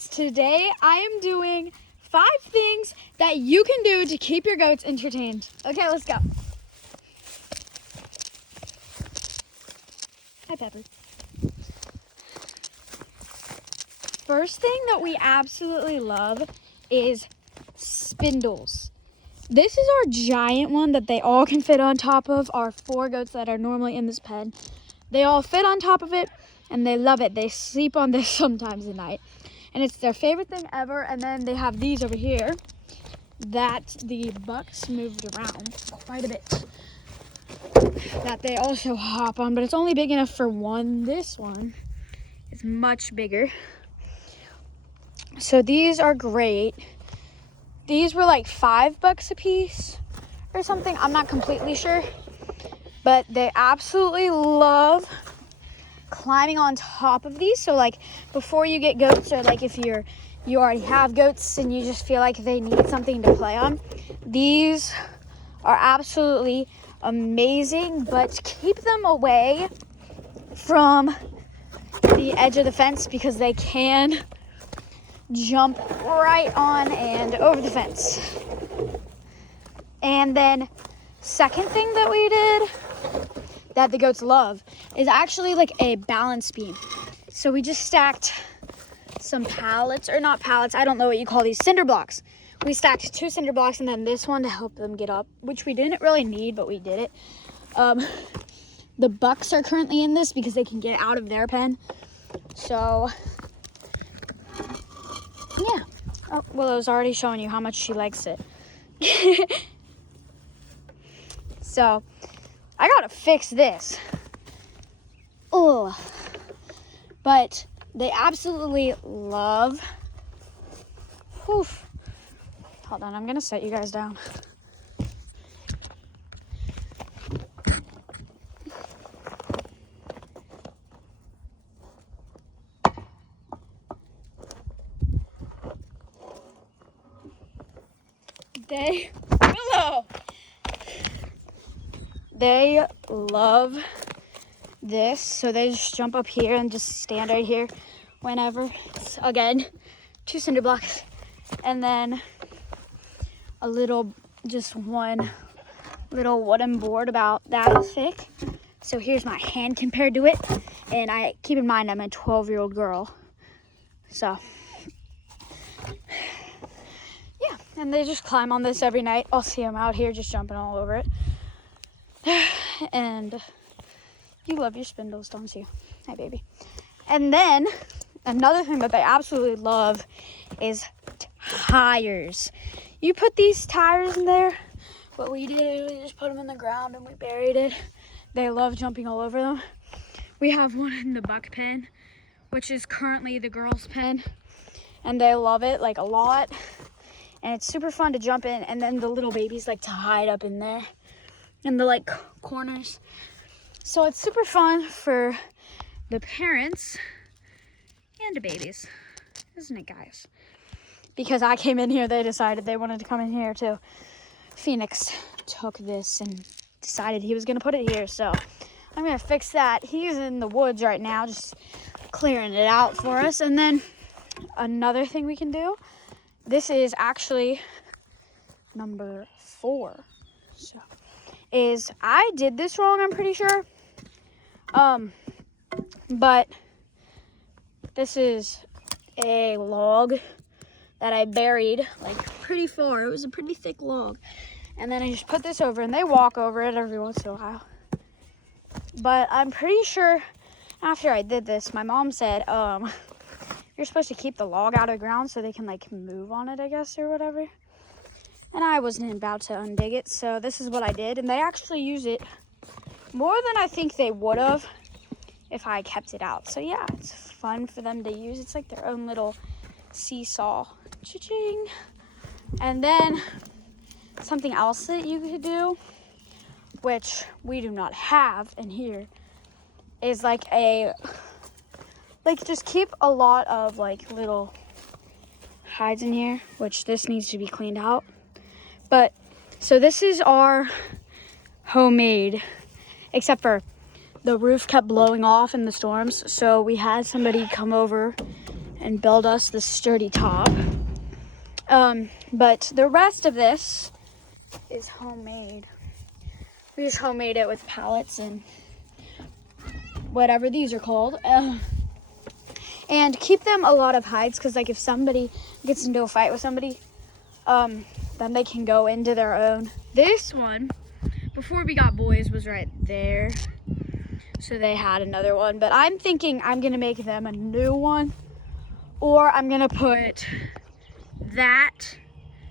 guys, today I am doing 5 things that you can do to keep your goats entertained. Okay, let's go. Hi, Pepper. First thing that we absolutely love is spindles. This is our giant one that they all can fit on top of, our 4 goats that are normally in this pen. They all fit on top of it and they love it. They sleep on this sometimes at night. And it's their favorite thing ever. And then they have these over here that the bucks moved around quite a bit, that they also hop on, but it's only big enough for one. This one is much bigger. So these are great. These were like $5 a piece or something. I'm not completely sure, but they absolutely love climbing on top of these. So like before you get goats, or like if you already have goats and you just feel like they need something to play on, these are absolutely amazing. But keep them away from the edge of the fence because they can jump right on and over the fence. And then second thing that we did that the goats love is actually like a balance beam. So we just stacked some pallets, or not pallets, I don't know what you call these, cinder blocks. We stacked 2 cinder blocks and then this one to help them get up, which we didn't really need, but we did it. The bucks are currently in this because they can get out of their pen. So yeah. Oh, Willow's already showing you how much she likes it. So I gotta fix this. Oh, but they absolutely love. Oof. Hold on, I'm gonna set you guys down. They love this, so they just jump up here and just stand right here whenever. It's, again, 2 cinder blocks and then a little, just one little wooden board about that thick. So here's my hand compared to it, and I keep in mind I'm a 12-year-old girl, so yeah. And they just climb on this every night. I'll see them out here just jumping all over it. And you love your spindles, don't you? Hi, baby. And then another thing that they absolutely love is tires. You put these tires in there. What we did is we just put them in the ground and we buried it. They love jumping all over them. We have one in the buck pen, which is currently the girls' pen, and they love it like a lot. And it's super fun to jump in, and then the little babies like to hide up in there in the like corners. So it's super fun for the parents and the babies, isn't it, guys? Because I came in here, they decided they wanted to come in here too. Phoenix took this and decided he was gonna put it here, so I'm gonna fix that. He's in the woods right now, just clearing it out for us. And then another thing we can do, this is actually number 4. So is I did this wrong, I'm pretty sure. But this is a log that I buried like pretty far. It was a pretty thick log. And then I just put this over, and they walk over it every once in a while. But I'm pretty sure after I did this, my mom said, you're supposed to keep the log out of the ground so they can like move on it, I guess, or whatever. And I wasn't about to undig it, so this is what I did. And they actually use it more than I think they would have if I kept it out. So yeah, it's fun for them to use. It's like their own little seesaw. Cha-ching. And then something else that you could do, which we do not have in here, is like just keep a lot of like little hides in here, which this needs to be cleaned out. But so this is our homemade, except for the roof kept blowing off in the storms, so we had somebody come over and build us the sturdy top. But the rest of this is homemade. We just homemade it with pallets and whatever these are called. And keep them a lot of hides, because like if somebody gets into a fight with somebody, then they can go into their own. This one, before we got boys, was right there. So they had another one. But I'm thinking I'm going to make them a new one. Or I'm going to put that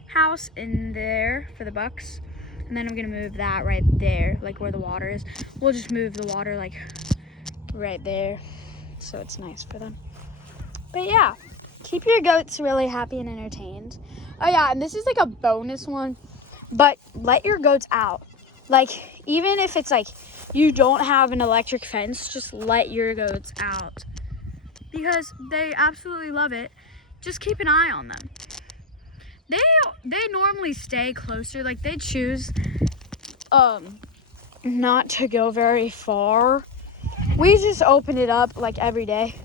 house in there for the bucks. And then I'm going to move that right there, like where the water is. We'll just move the water like right there. So it's nice for them. But yeah, keep your goats really happy and entertained. Oh yeah, and this is like a bonus one. But let your goats out. Like, even if it's like you don't have an electric fence, just let your goats out. Because they absolutely love it. Just keep an eye on them. They normally stay closer. Like, they choose not to go very far. We just open it up like every day.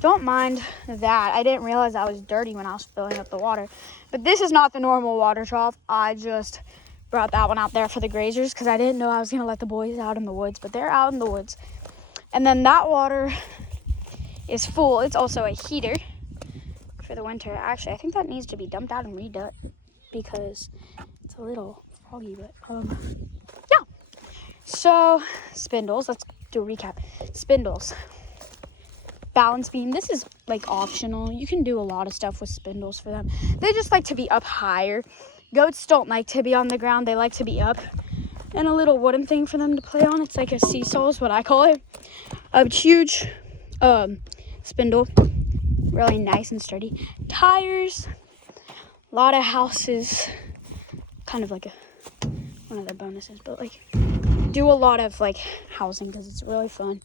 Don't mind that. I didn't realize that was dirty when I was filling up the water. But this is not the normal water trough. I just brought that one out there for the grazers because I didn't know I was going to let the boys out in the woods. But they're out in the woods. And then that water is full. It's also a heater for the winter. Actually, I think that needs to be dumped out and redone because it's a little foggy. But yeah. So spindles. Let's do a recap. Spindles. Balance beam. This is like optional. You can do a lot of stuff with spindles for them. They just like to be up higher. Goats don't like to be on the ground. They like to be up. And a little wooden thing for them to play on. It's like a seesaw is what I call it. A huge spindle. Really nice and sturdy. Tires. A lot of houses. Kind of like one of the bonuses. But like do a lot of like housing because it's really fun.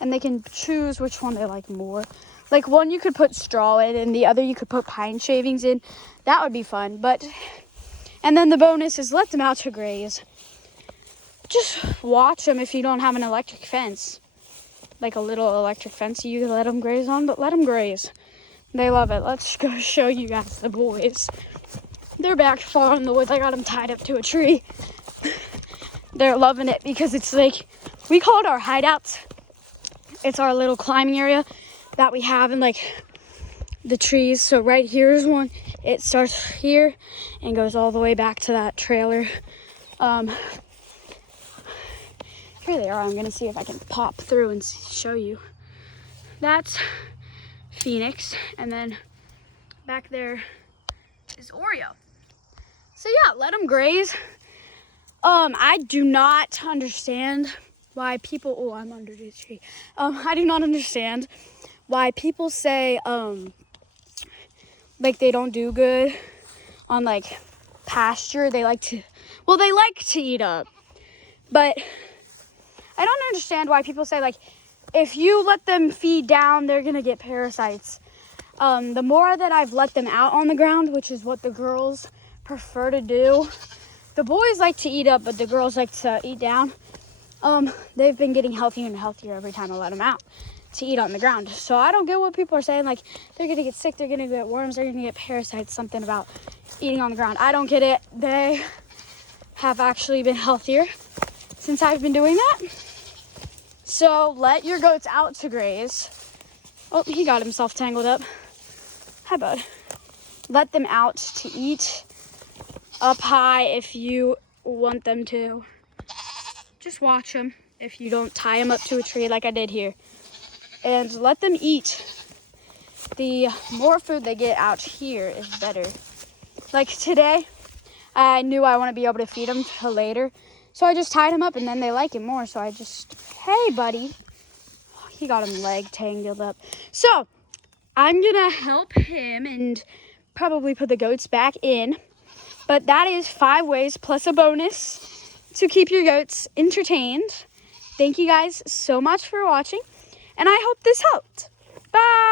And they can choose which one they like more. Like one you could put straw in and the other you could put pine shavings in. That would be fun. And then the bonus is let them out to graze. Just watch them if you don't have an electric fence. Like a little electric fence you can let them graze on, but let them graze. They love it. Let's go show you guys the boys. They're back far in the woods. I got them tied up to a tree. They're loving it because it's like, we call it our hideouts. It's our little climbing area that we have in like the trees. So right here is one. It starts here and goes all the way back to that trailer. Here they are. I'm gonna see if I can pop through and show you. That's Phoenix, and then back there is Oreo. So yeah, let them graze. I do not understand why people, oh, I'm under the tree. I do not understand why people say, like they don't do good on like pasture. They like to eat up. But I don't understand why people say like, if you let them feed down, they're gonna get parasites. The more that I've let them out on the ground, which is what the girls prefer to do. The boys like to eat up, but the girls like to eat down. They've been getting healthier and healthier every time I let them out to eat on the ground. So I don't get what people are saying, like they're gonna get sick, they're gonna get worms, they're gonna get parasites, something about eating on the ground. I don't get it. They have actually been healthier since I've been doing that. So let your goats out to graze. Oh, he got himself tangled up. Hi, bud. Let them out to eat up high if you want them to. Just watch them if you don't tie them up to a tree like I did here. And let them eat. The more food they get out here is better. Like today, I knew I want to be able to feed them till later. So I just tied him up and then they like it more. So I just, hey buddy. He got him leg tangled up. So I'm going to help him and probably put the goats back in. But that is 5 ways plus a bonus to keep your goats entertained. Thank you guys so much for watching. And I hope this helped. Bye.